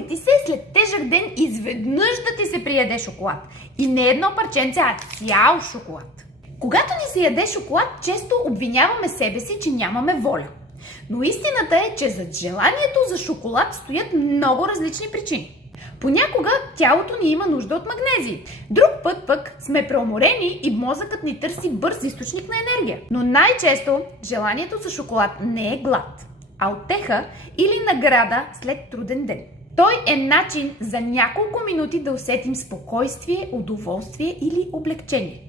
ли ти се след тежък ден изведнъж да ти се приеде шоколад? И не едно парченце, а цял шоколад. Когато ни се яде шоколад, често обвиняваме себе си, че нямаме воля. Но истината е, че зад желанието за шоколад стоят много различни причини. Понякога тялото ни има нужда от магнезий. Друг път пък сме преуморени и мозъкът ни търси бърз източник на енергия. Но най-често желанието за шоколад не е глад, а утеха или награда след труден ден. Той е начин за няколко минути да усетим спокойствие, удоволствие или облегчение.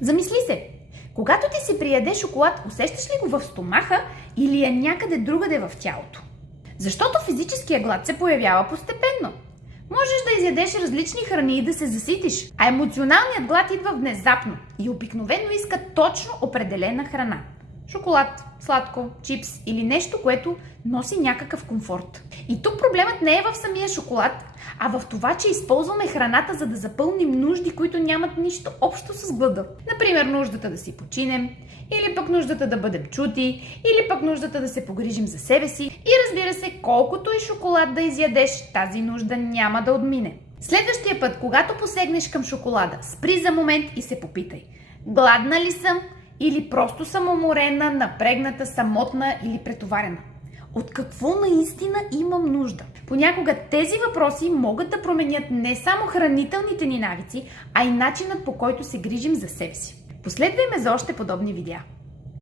Замисли се, когато ти си приеде шоколад, усещаш ли го в стомаха или е някъде другаде в тялото? Защото физическия глад се появява постепенно. Можеш да изядеш различни храни и да се заситиш, а емоционалният глад идва внезапно и обикновено иска точно определена храна. Шоколад, сладко, чипс или нещо, което носи някакъв комфорт. И тук проблемът не е в самия шоколад, а в това, че използваме храната, за да запълним нужди, които нямат нищо общо с глада. Например, нуждата да си починем, или пък нуждата да бъдем чути, или пък нуждата да се погрижим за себе си. И разбира се, колкото и шоколад да изядеш, тази нужда няма да отмине. Следващия път, когато посегнеш към шоколада, спри за момент и се попитай: гладна ли съм? Или просто съм уморена, напрегната, самотна или претоварена? От какво наистина имам нужда? Понякога тези въпроси могат да променят не само хранителните ни навици, а и начинът, по който се грижим за себе си. Последвай ме за още подобни видеа.